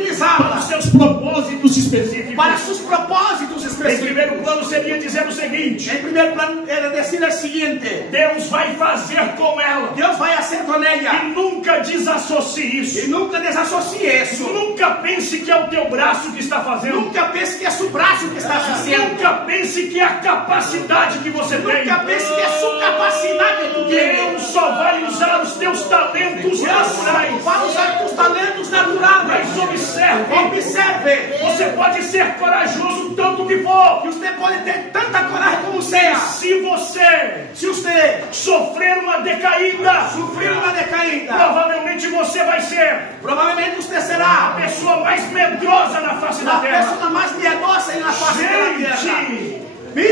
utilizá-la para os seus propósitos específicos. para seus propósitos Em específicos. primeiro plano seria dizer o seguinte: Em primeiro plano, era dizer o seguinte: Deus vai fazer com ela. Deus vai fazer com ela. E nunca desassocie isso. E nunca desassocie isso. Nunca pense que é o teu braço que está fazendo. Nunca pense que é seu braço que está fazendo. Nunca pense que é a capacidade que você tem. Nunca pense que é sua capacidade que tu tem. Deus só vai usar os teus talentos naturais. Vai usar os talentos naturais. Mas observe, Observe. você pode ser corajoso tanto que for. Que você pode ter tanta coragem como seja. Se você sofrer uma decaída, sofrer uma decaída, provavelmente você vai ser provavelmente você a será pessoa mais medrosa na face da a terra. pessoa mais miedosa na face da terra. Gente, Mire,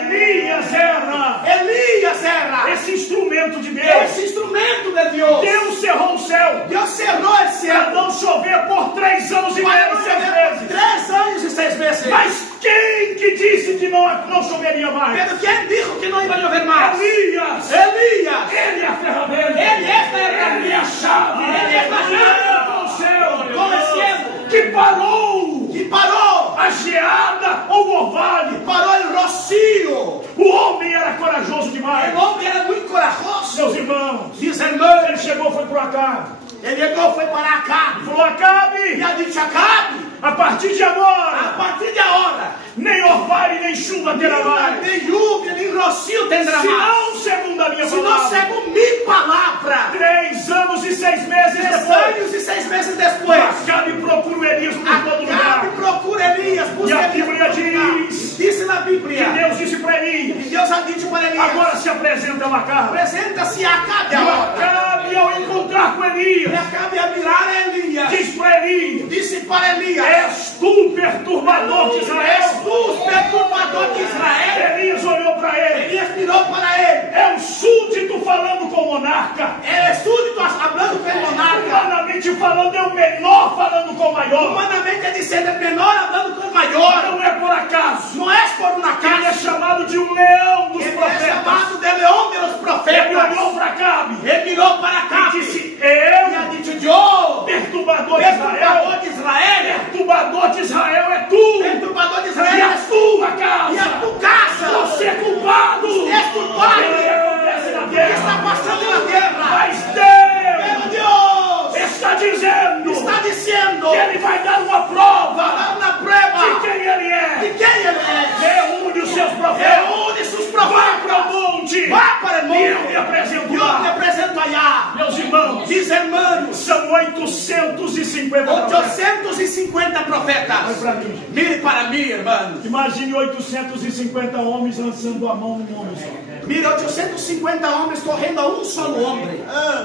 Elias era esse esse instrumento de Deus. instrumento de Deus. Deus cerrou o céu Deus cerrou o para céu. não chover por 3 anos e meio, Para 6 chover meses. 3 anos e 6 meses. Mas quem que disse que não choveria mais? Pedro, quem disse que não ia chover mais? Elias. Elias. Ele é a ferramenta. Ele é a ferramenta. Ele é a chave. Ele é a chave. Com o céu. Com o céu. Que parou Que parou. a geada ou o orvalho. Parou o rocio. O homem era corajoso demais. O homem era muito corajoso. Meus irmãos, Diz irmão, ele chegou, foi para Acabe. ele chegou, foi para Acabe. Falou: Acabe, E a disse Acabe, a partir de a agora, partir de agora, nem orvalho nem chuva terá mais. nem lluvia, nem rocio tendrá Se mais. não, segundo a minha Se não palavra, segundo minha palavra. 3 anos e 6 meses 3 depois, anos e 6 meses depois, Acabe procura o Elias por todo Acabe lugar. procura Elias. E Busca a Elias Bíblia por todo lugar. diz Disse na E Bíblia. Deus disse para Elias: E Deus ha dito para Elias. agora se apresenta a Acabe. Apresenta-se a Acabe E agora. Acabe, ao encontrar com E Elias, Acabe a mirar a Elias. diz para Elias: Disse para Elias. és tu perturbador de És Israel? tu, perturbador de Israel. Elias olhou para ele. Elias mirou para ele. É um súdito falando com o monarca. Ele é súdito falando com o monarca. Humanamente falando, é o menor falando com o maior. Humanamente é dizendo é menor falando com o maior. Não é por acaso. Não é por um Ele é acaso. chamado de um leão dos Ele é profetas. chamado de leão dos Ele profetas. olhou para Acabe Ele mirou para e Acabe. disse: E ha eu, dito eu, perturbador de Israel, perturbador de Israel. perturbador de Israel é tu. Perturbador de E Israel a és tu. tua casa. E a tua casa. Você é culpado. És culpado. Pelo que acontece na O que terra. está passando na terra? Mas Deus Meu Deus está dizendo está dizendo que Ele vai dar uma vai prova dar uma de prova quem Ele é. de quem ele é. Reúne os seus profetas. Reúne seus Vá para o profetas. monte. Vá para o monte. E eu me apresento E eu lá. me apresento allá. Meus irmãos, Diz irmãos, são 850 profetas. 850 Olha profetas. para mim. Mire para mim, irmãos. Imagine 850 homens lançando a mão num homem só. Mire 850 homens correndo a um só homem.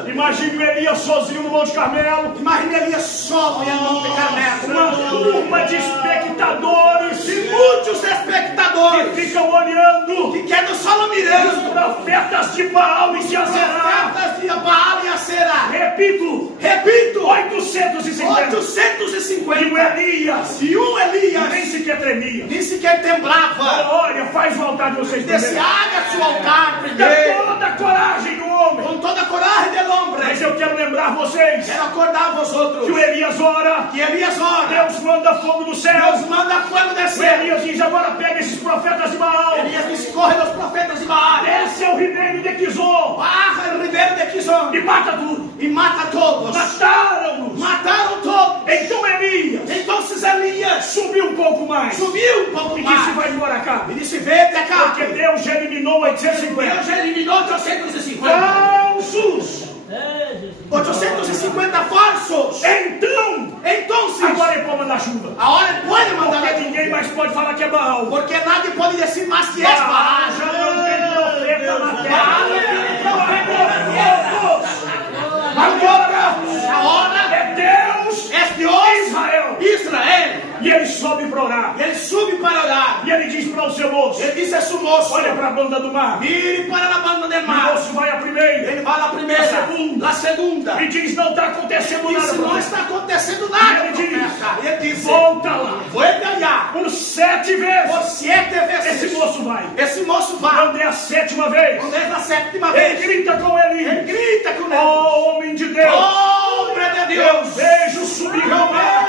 Imagine o Elias sozinho no Monte Carmelo. Imagine Elias só no Monte Carmelo. Uma turma de espectadores E muitos que espectadores ficam olhando que querem só os mirando. profetas de Baal e de Azerá. Profetas de Baal e Aserá. Repito, Repito, 850. E o 850. Elias E um Elias nem sequer tremia. nem sequer temblava. Olha, faz o altar de vocês Desse primeiro. haga seu altar Dá primeiro. toda a coragem do homem. Com toda a coragem do homem. Mas eu quero lembrar vocês Quero acordar vós outros. que o Elias ora, Que Elias ora. Deus manda fogo do céu. Deus manda fogo O descer. Elias diz: agora pega esses profetas de Baal. Elias disse: corre dos profetas de Baal. Desce ao ribeiro de Quizon Barra o ribeiro de Quizon. e mata tudo. E mata todos. Mataram-nos. Mataram todos. Então Elias Então Elias subiu um pouco mais subiu um pouco e disse: mais. vai embora cá. E disse: vem até cá. Porque Deus já eliminou 850. Deus já eliminou 850. Falsos. 850 falsos. Então, Agora ele pode mandar chuva. agora pode mandar Porque ninguém mais pode falar que é Baal. porque nadie pode dizer mais que és Baal Baal. já não tem profeta na terra. Baal não tem profeta. Agora É Deus é Deus, Israel. Israel. E ele sobe para orar. Ele sube para orar. E ele diz para o seu moço: Ele disse a seu moço: olha para a banda do mar. vire para a banda do E o mar. moço vai a primeira. Ele vai na primeira, Na na segunda. E diz: não está acontecendo E nada. se não profeta. está acontecendo nada, Ele diz: profeta. Ele disse: volta lá. vou ganhar. Por 7 vezes. Por 7 vezes. Esse moço vai. Esse moço vai. Quando é a 7ª vez, Quando é na 7ª ele vez, grita com ele: ele grita com ele: ó homem de Deus, homem de eu Deus, vejo subir eu o mar.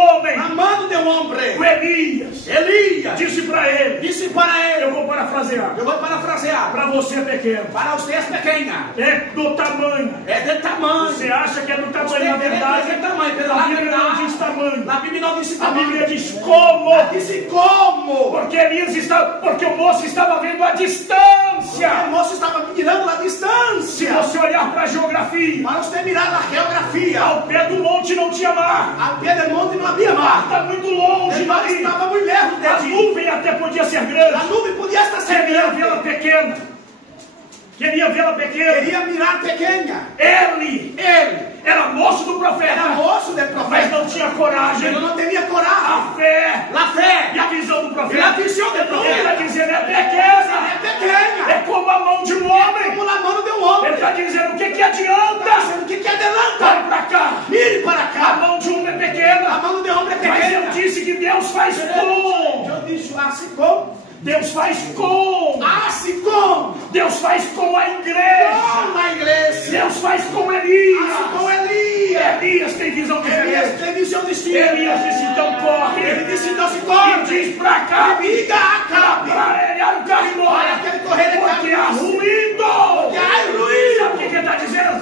homem, a mano de um homem, o Elias, disse para ele, eu vou parafrasear, para você é pequeno, para você é pequena, é do tamanho, você acha que é do tamanho, na verdade, a Bíblia não diz tamanho, a Bíblia diz como, porque o moço estava vendo a distância, o moço estava mirando a distância. Se você olhar para a geografia, para você mirar a geografia, ao pé do monte não tinha mar, ao pé do monte não havia mar, está muito longe, estava muito lejos, a nuvem até podia ser grande, a nuvem podia estar queria vê-la pequena, queria mirar pequena. Ele era moço do profeta, mas não tinha coragem, ele não tinha coragem, a fé e a visão do profeta, ele está dizendo, é pequena, é como a mão de um homem, ele está dizendo, o que adianta, vai para cá, mire para cá, a mão de um homem é pequena, mas eu disse que Deus faz com, Deus faz com a igreja, Deus faz com Elias, Elias tem visão diferente, Elias disse, então corre, e diz pra cá, para ele arrancar embora, porque há ruído, sabe o que ele está dizendo?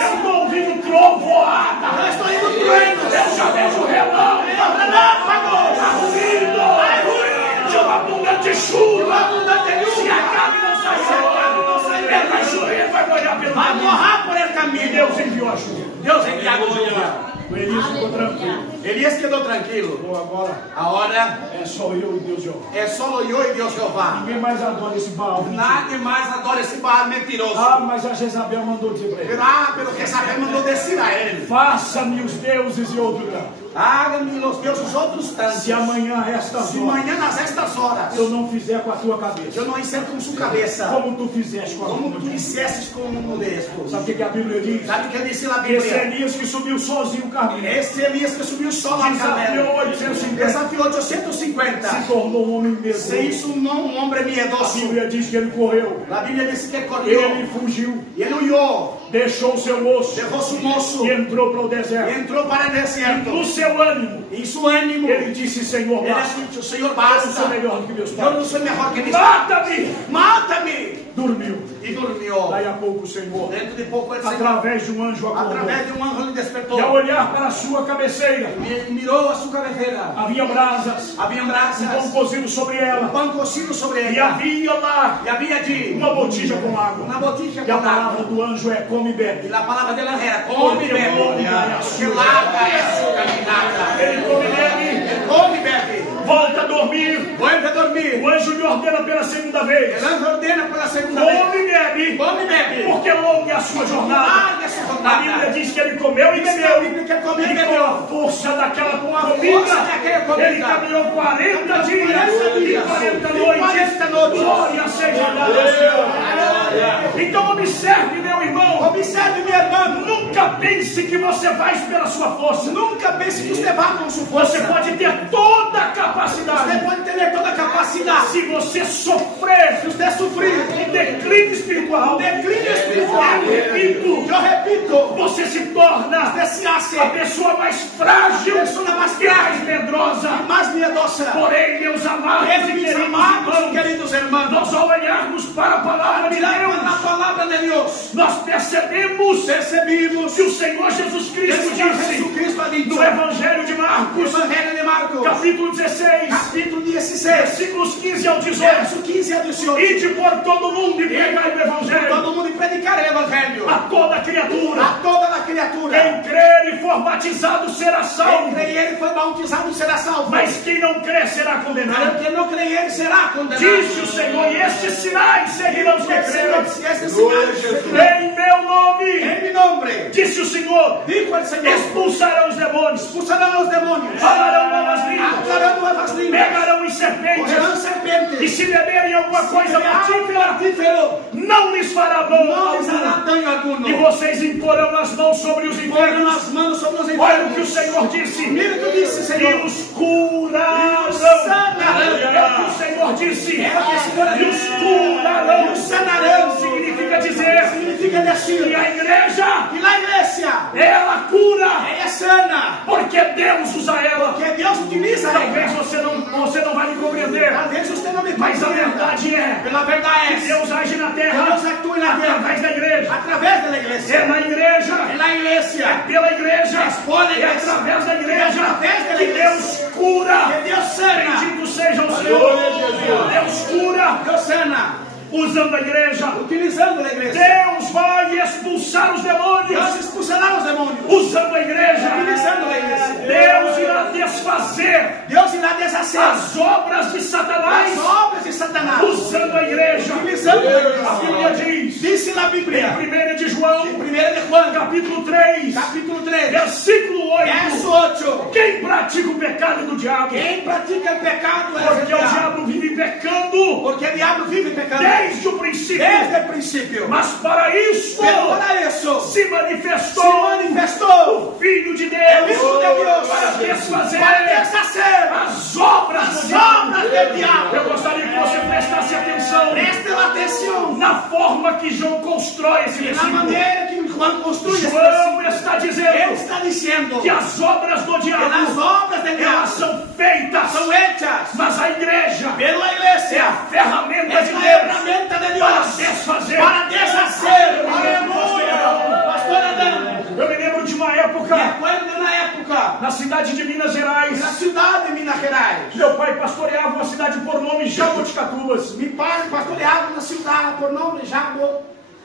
Eu estou ouvindo trovoada, eu já vejo relâmpago, há ruído, de uma abundante chuva, se a carne não sair, ele vai chover, ele vai molhar pelo caminho, e Deus enviou a chuva. O Elias ficou tranquilo. Elias quedou tranquilo. Agora é só eu e Deus Jeová. É só eu e Deus Jeová. Ninguém mais adora esse Baal. Nadie mais adora esse Baal mentiroso. Mas a Jezabel mandou dizer para ele. Pelo que Jezabel mandou descer a ele. Faça-me os deuses e outro tanto. Haga-me os deuses outros tantos. Se amanhã a estas horas eu não fizer com a tua cabeça, eu não fizer com sua cabeça, como tu fizeste com a como tu fizestes com o modesto. Sabe o que a Bíblia diz? Sabe o que diz a Bíblia? Esse Elias que subiu sozinho o caminho. Esse Elias que subiu só a desafiou 850. Se tornou um homem medroso. Se isso um homem miedoso. A Bíblia diz que ele correu. A Bíblia diz que ele correu. Ele fugiu. Ele huyou. Deixou seu moço. Deixou seu moço. E entrou para o deserto. Entrou para o deserto. No seu ânimo. Em seu ânimo. Ele disse, Senhor, basta. Ele disse, Senhor, basta. Eu não sou melhor do que meus pais. Eu não sou melhor que meus pais. Mata-me. Dormiu. E dormiu. Daí a pouco o Senhor, dentro de pouco, através de um anjo acordou. Através de um anjo lhe despertou. E ao olhar para a sua cabeceira, mirou a sua cabeceira. Havia brasas. Um pão cozido sobre ela. E havia lá. Uma botija com água. E a palavra do anjo é come e bebe. E a palavra dela era come e bebe. Que larga é a sua caminhada. Ele come e bebe. Come e bebe. Volta a dormir. O anjo lhe ordena pela segunda vez. Come e bebe. Porque longa é a sua jornada. A Bíblia diz que ele comeu e bebeu. E com a força daquela comida, ele caminhou 40 dias e 40 noites. Glória seja dada ao Senhor. Então observe, meu irmão. Observe, minha irmã. Nunca pense que você vai pela sua força. Nunca pense que você vai com sua força. Você pode ter toda a capacidade. Você pode ter toda a capacidade. Se você sofrer, um declínio espiritual. Eu repito. Você se torna a pessoa mais frágil, mais medrosa. Porém, meus amados e queridos irmãos, nós ao olharmos para a palavra de Deus, nós percebemos que o Senhor Jesus Cristo disse no Evangelho de Marcos, capítulo 16, versículos 15 ao 18, ide por todo mundo e pregai o Evangelho a toda criatura. Quem crer e for batizado será salvo. Mas quem não crer será condenado. Disse o Senhor, e estes sinais seguirão os que creram. Em meu nome, disse o Senhor, expulsarão os demônios, falarão novas línguas, pegarão em serpentes, e se beberem alguma coisa mortífera, não lhes fará dano algum. E vocês imporão as mãos sobre os enfermos. Olha o que o Senhor disse. E os curarão. O Senhor disse. E os curarão. Significa dizer que a igreja, ela cura. Porque Deus usa ela. Porque Deus utiliza ela. Talvez você não vai me compreender. Talvez você não me Mas a compreenda. verdade é Pela verdade que é. Deus age na terra Deus atua na terra. através da igreja. Através da igreja. É na igreja. É na igreja. Pela igreja. Por É igreja. através da igreja. É através da Que igreja. Deus cura. Que Deus sana. Bendito seja o Senhor. Deus cura. Deus sana. Usando a igreja. Utilizando a igreja. Deus vai expulsar os demônios. Deus expulsará os demônios. Usando a igreja. Utilizando a igreja. Deus irá desfazer Deus irá desfazer as obras de Satanás. as obras de Satanás. Usando a igreja. Utilizando a igreja. A Bíblia diz. Disse na Bíblia. Em 1 de João. Em 1 de João. Capítulo 3. Capítulo 3. Versículo 8. Verso 8. Quem pratica o pecado do diabo? Quem pratica o pecado é Porque o diabo vive pecando Porque o diabo vive pecando. desde o princípio. Desde o princípio. Mas para isso Para isso se manifestou o Filho de o Deus Filho de Deus para desfazer para desfazer as obras as do obras do diabo. Eu gostaria que você prestasse atenção Preste atenção na forma que João constrói esse na versículo. maneira que João construi esse João versículo. está Ele dizendo está dizendo que as obras do que as diabo obras do elas diabo são feitas, são hechas mas a igreja pela é igreja. a ferramenta É de a Deus ferramenta de para Deus desfazer. para desfazer. Aleluia. Pastor Adão, Eu me lembro de uma me época acordo na época na cidade de Minas Gerais. na cidade de Minas Gerais. Meu pai pastoreava uma cidade por nome Jaboticatubas. Me pai pastoreava na cidade por nome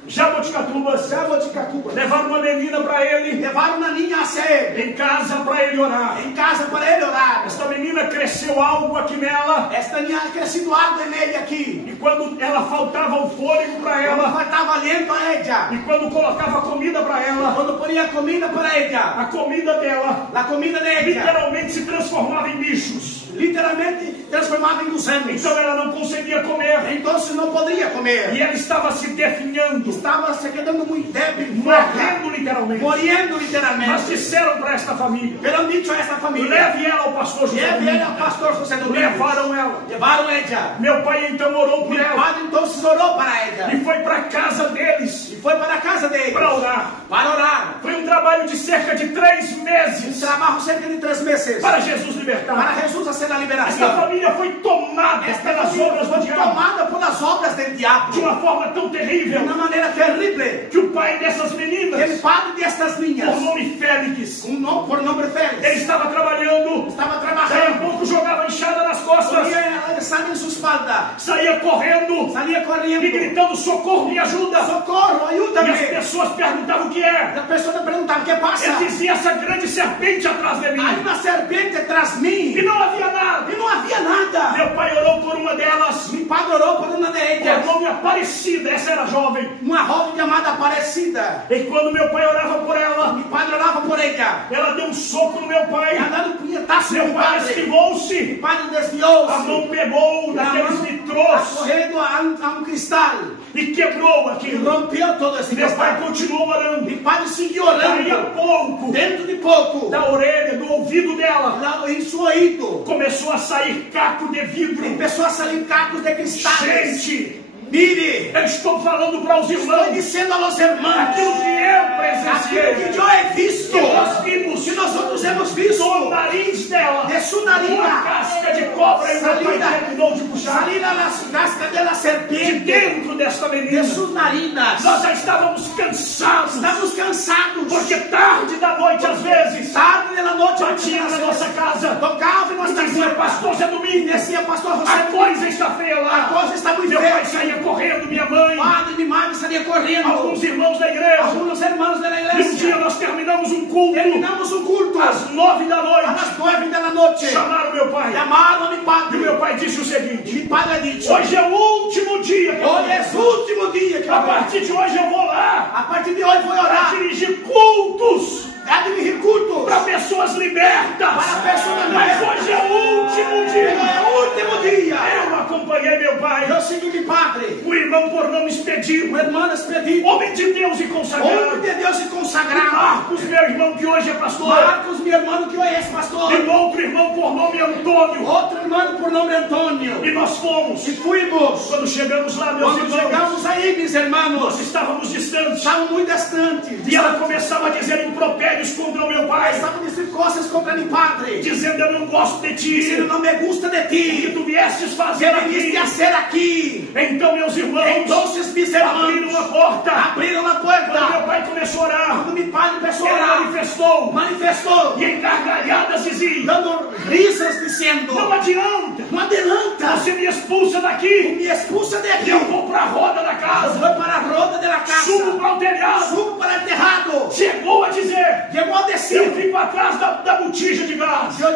Jaboticatubas. Jaboticatuba. Levaram uma menina para ele Levaram uma ninha a ser em casa para ele orar. em casa para ele orar. Esta menina cresceu algo aqui nela. Esta ninha crescido algo nele aqui. E quando ela faltava o fôlego para Quando ela, faltava aliento a ella. e quando colocava comida para ela, Quando ponia comida para ella. a comida dela A comida de ella literalmente se transformava em bichos. literalmente transformada em gusanos. Então ela não conseguia comer. Então não poderia E comer. ela estava se definhando, Estava se quedando muito débil, morrendo literalmente. morrendo Mas literalmente. disseram para esta família: Pero dicho a esta família, leve ela ao pastor José leve ela ao Domingos. pastor José Domingos. Levaram ela. Levaram ella. Meu pai então orou por Meu ela padre então se orou para ella. e foi para a casa deles E foi para a casa dele para orar. para orar. Foi um trabalho de cerca de 3 meses Trabalho cerca de 3 meses para Jesus libertar. para Jesus hacer a Esta liberação. família foi tomada Esta pelas família obras do foi diabo tomada pelas obras do de diabo uma forma tão de terrível uma maneira terrível. que o pai dessas Ele meninas, padre destas por linhas, nome Félix, por nome Félix, ele estava trabalhando, estava daí a trabalhando. pouco jogava enxada nas costas, Podia sair em sua espalda, saía correndo saía e correndo, gritando: socorro, me ajuda! socorro, E as ajuda-me. pessoas perguntavam o que é. A pessoa perguntava: o que passa? Ele dizia: essa grande serpente atrás de Há mim. uma serpente atrás de mim E não havia nada. e não havia nada. Meu pai orou por uma delas, Meu padre orou por uma por delas, nome Aparecida, essa era jovem. uma jovem chamada Aparecida. E quando meu pai orava por ela, Meu padre orava por ela. ela deu um soco no meu pai. Ela dando punhetaço Meu no pai padre. esquivou-se, Meu padre a desviou-se. mão pegou naqueles vitrôs Correndo a um cristal e quebrou e aquilo. rompeu todo esse Meu pai cristal. continuou orando. Meu padre seguiu Daí a orando. pouco, Dentro de pouco, da orelha, do ouvido dela, lá em seu ouvido, começou a sair caco de vidro. começou a sair cacos de cristais. Gente, Mire, eu estou falando para os estou irmãos dizendo aos irmãos aquilo que eu aquilo presenciei, que eu he visto, que nós vimos que nós outros hemos visto, no nariz dela, de sua uma narina, casca de cobra, e o meu pai terminou de puxar salir a las cascas de la de serpiente, dentro desta menina. de sus narinas. Nós já estávamos cansados, Estamos cansados, porque tarde da noite às vezes tarde da noite batia na nossa casa tocava em e nossa dizia: casa, pastor Zé Domingos, descia pastor a José, coisa está feia a lá. coisa está muito Meu feia. pai saía correndo, minha mãe, Padre, minha mãe saía correndo, alguns irmãos da igreja. alguns irmãos da E um dia igreja. nós terminamos um culto Terminamos um culto às 9 da noite. às 9 da noite. Chamaram meu pai. Chamaram meu E padre. meu pai disse o seguinte: Meu padre disse: hoje é o último dia que eu hoje é o último dia que eu A vou. partir de hoje eu vou lá A partir de hoje vou para orar. dirigir cultos A dirigir cultos para pessoas libertas. para pessoas Mas hoje é o último dia. É o último dia, eu acompanhei meu pai. Eu segui meu padre. O irmão por nome expedito. O irmão expedito. Homem de Deus e consagrado. Homem de Deus e consagrado. Marcos, meu irmão que hoje é pastor. Marcos, meu irmão que hoje é pastor. E outro irmão por nome Antônio. Outro irmão por nome Antônio. E nós fomos. E fuimos. Quando chegamos lá, meus irmãos. Quando chegamos aí, meus irmãos. Nós estávamos distantes. Estávamos muito distantes. E ela começava a dizer impropérios contra o meu pai. Estava a dizer coisas contra meu padre. Dizendo, eu não gosto de ti. Dizendo, não me gusta de ti. O que tu viestes fazer aqui. Viniste a ser aqui. Então, meus irmãos. Então, meus irmãos. Abriram a porta. Abriram a porta. Quando meu pai começou a orar. Quando meu pai começou a orar. Ele manifestou. E em gargalhadas dizia. Dando risas dizendo. Não adianta. Não adianta. Você me expulsa daqui. Me expulsa daqui. Eu vou para a roda da casa. Eu vou para a roda da casa. Subo para o telhado. Subo para o terrado. Chegou a dizer. Chegou a descer. Eu fico atrás da botija de gás. Eu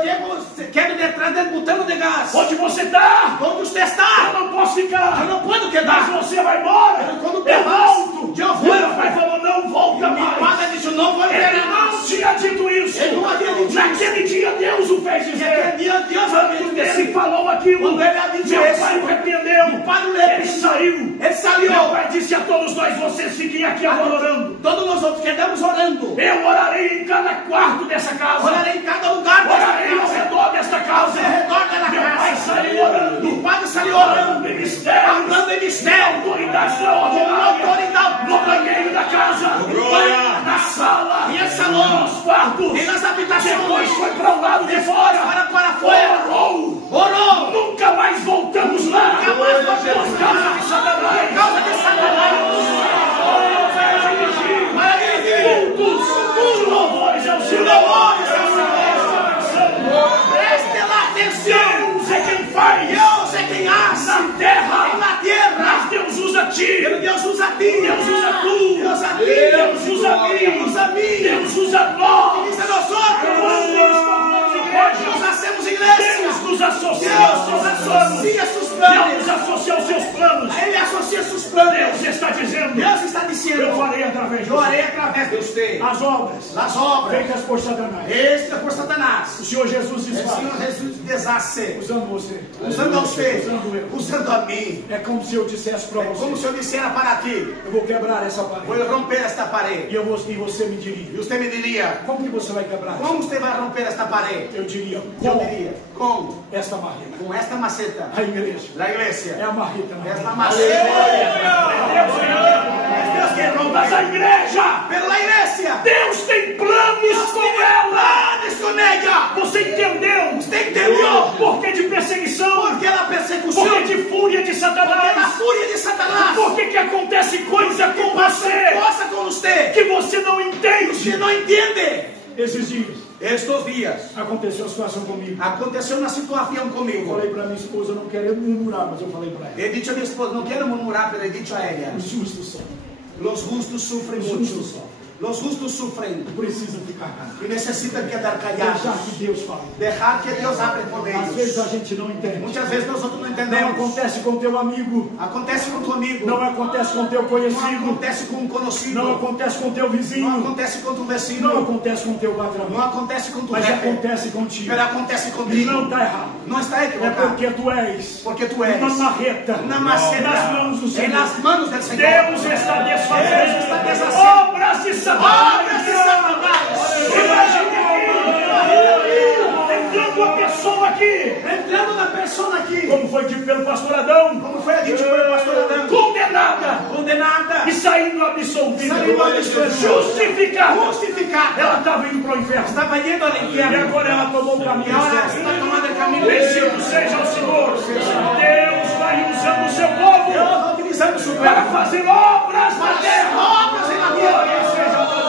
quero detrás do botão de gás. Onde você está? Onde você está? Eu não posso ficar. Eu não posso quedar. Mas você vai embora. Quando eu volto. Eu vou. Meu pai falou, não volta mais. Meu pai disse, não vou ver. Ele não tinha dito isso. Ele não havia dito Naquele dia Deus o fez dizer. Naquele dia Deus havia dito. Ele falou aquilo. Quando ele havia dito meu pai o repreendeu. Meu pai o Ele saiu. Ele saiu. Meu pai disse a todos nós, vocês fiquem aqui agora orando. Todos nós outros quedamos orando. Eu orarei em cada quarto dessa casa. Orarei em cada lugar dessa casa. Orarei ao redor desta casa. Ao redor da casa. Meu pai saiu orando. O padre saiu orando. Falando em mistério. Autoridade extraordinária. Autoridade. No banheiro da casa. Na sala. E salão. Nos quartos. E nas habitações. Depois foi para o lado de fora. Para fora. Orou. Nunca mais voltamos lá. Nunca mais voltamos por causa de Satanás. Por causa de Satanás. Cultos. Louvores ao Senhor. Preste atenção. Deus é quem faz. Deus é quem age. Na terra. Na terra. Mas Deus usa ti. Deus usa ti. Deus usa tu. Deus usa ti. Deus usa mim. Deus usa mim. Deus usa nós. Deus usa nós outros. Nós hacemos igreja. Deus nos associa Deus aos seus nos planos. associa aos seus planos. Deus nos associa aos seus planos. Ele associa seus planos. Deus está dizendo. Deus está dizendo. Eu farei através de você. Eu farei através de você. As obras. As obras. Feitas por Satanás. Feitas por Satanás. O Senhor Jesus desfaz. O Senhor Jesus deshace. Usando você. Usando a você. Usando eu. Usando a mim. É como se eu dissesse para você. Como se eu dissesse para ti. Eu vou quebrar essa parede. Vou romper esta parede. E você me diria. E você me diria. Como que você vai quebrar? Como você vai romper esta parede? Eu diria. Com esta marreta. Com esta maceta. A igreja. Da igreja. É a marreta. Esta maceta. Deus quer romper a igreja. Pela igreja. Deus tem planos com ela. Planos com ela. Você entendeu? Você entendeu? Por que de perseguição? Por que da persecução? Por que de fúria de Satanás? Por que da fúria de Satanás? Por que acontece coisa com você? Coisa com você. Que você não entende. Você não entende. Esses dias. Estes dias. Aconteceu a situação comigo. Aconteceu uma situação comigo. Eu falei para minha esposa, não quero murmurar, mas eu falei para ela. Eu disse a minha esposa, não quero murmurar, mas eu disse a ela. Os justos sofrem. Os justos sofrem muito. Os justos sofrem. Precisam ficar calados. E necessitam quedar callados. Deixar que Deus fale. Deixar que Deus abra por eles. Às vezes a gente não entende. Muitas vezes nós outros não entendemos. Não acontece com teu amigo. Acontece com teu amigo. Não acontece com teu conhecido. Não acontece com um conhecido. Não acontece com teu vizinho. Não acontece com teu vecino. Não acontece com teu patrão. Não acontece com tu mas rapper. Acontece contigo. Mas acontece contigo. E não está errado. Não está equivocado. É porque tu és. Porque tu és. Uma marreta. Uma maceta. Nas mãos do Senhor. Nas mãos do Senhor. Deus está desfazendo. Deus está desfazendo. Obras de Satanás. Obras de Satanás. Entrando a pessoa aqui. Entrando na pessoa aqui. Como foi dito pelo pastor Adão. Como foi dito pelo pastor Adão. Condenada. Condenada. E saindo absolvida. Saindo absolvida. Justificada. Justificada. Ela estava indo para o inferno. Estava indo ao inferno. E agora ela tomou o caminho. E agora está tomando o caminho. Bendito seja o Senhor. Deus vai usando o seu povo. Deus vai utilizando o seu povo. Para fazer obras na terra. Obras na terra. Seja o Senhor.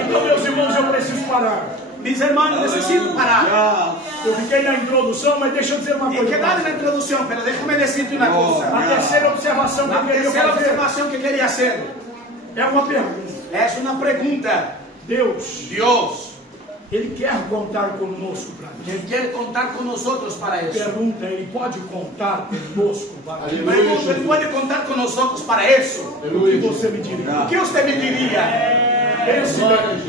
Então, meus irmãos, eu preciso parar. Meus irmãos, necessito parar. Eu fiquei na introdução, mas deixa eu dizer uma coisa. Quedado na introdução, pero déjame decirte uma coisa. A terceira observação que eu queria fazer. Observação que queria hacer. É uma pergunta. É uma pergunta. Deus. Ele quer contar conosco para isso. Ele quer contar com nós outros para isso. Pergunta, ele pode contar conosco para isso? Ele pode contar com nós outros para isso? O que você me diria? O que você me diria?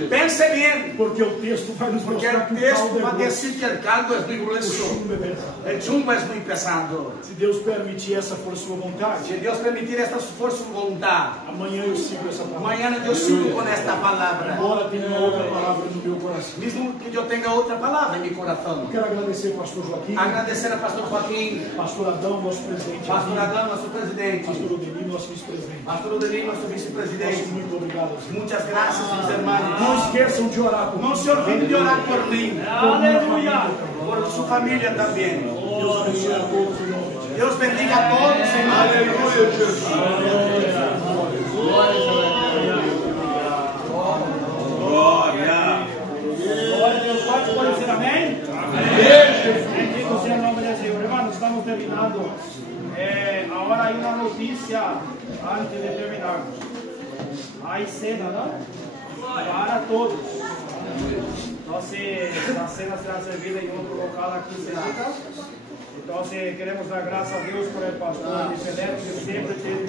Pense bem. Porque o texto vai nos Porque mostrar o que o texto caldo vai é dizer que o caldo é muito o grueso. chumbo é pesado. O chumbo é muito pesado. Se Deus permitir, essa for sua vontade. Se Deus permitir, esta for sua vontade. Amanhã eu sigo essa palavra. Amanhã eu sigo com esta palavra. Embora tenha uma outra palavra no meu coração. Mesmo que eu tenha outra palavra em meu coração. Quero agradecer ao pastor Joaquim. Agradecer ao pastor Joaquim. Pastor Adão, nosso presidente. Pastor Adão, nosso presidente. Pastor Odenir, nosso vice-presidente. Pastor Odenir, nosso vice-presidente. Muito obrigado. Muitas graças, meus irmãos. Não esqueçam de orar por Não se olvide de orar por mim. Aleluia. Por sua família também. Deus abençoe a todos em nome de Jesus. Deus bendiga a todos em nome de Jesus. Glória a Deus. Pode dizer amém? Bendito sea el nombre del Señor. Hermanos, estamos terminando. Ahora hay una noticia antes de terminarnos. Hay cena, ¿no? Para todos. Entonces, la cena será servida en otro local aquí cerca. Entonces, queremos dar gracias a Dios por el pastor Felipe, que siempre tiene